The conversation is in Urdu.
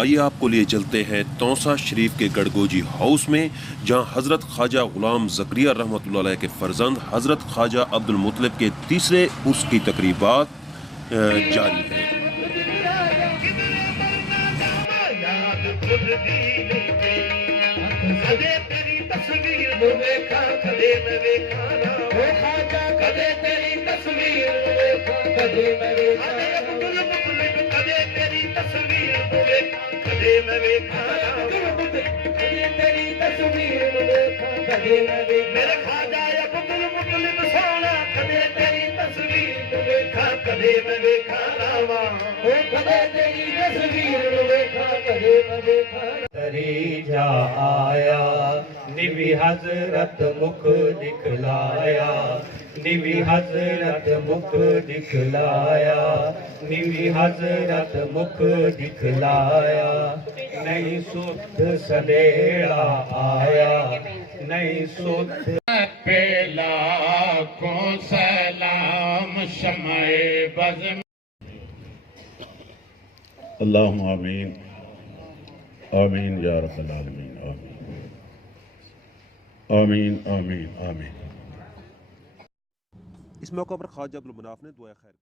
آئیے آپ کو لیے چلتے ہیں توسا شریف کے گڑگوجی ہاؤس میں، جہاں حضرت خواجہ غلام زکریا رحمۃ اللہ علیہ کے فرزند حضرت خواجہ عبد المطلب کے تیسرے عرس کی تقریبات جاری ہیں۔ میرے خواجہ عبد المطلب سونا کدے تیری تصویر نو ویکھا کدے میں ویکھا راواں او کدے تیری تصویر نو ویکھا کدے میں ویکھا تری جا آیا نوی حضرت مکھ دکھلایا نوی حضرت مکھ دکھلایا نوی حضرت مکھ دکھلایا نہیں سدھ سدیڑا آیا نہیں سدھ پہلا کو سلام شمع بزم اللہم آمین آمین یا رب العالمین آمین آمین آمین آمین۔ اس موقع پر خواجہ عبد المناف نے دعائے خیر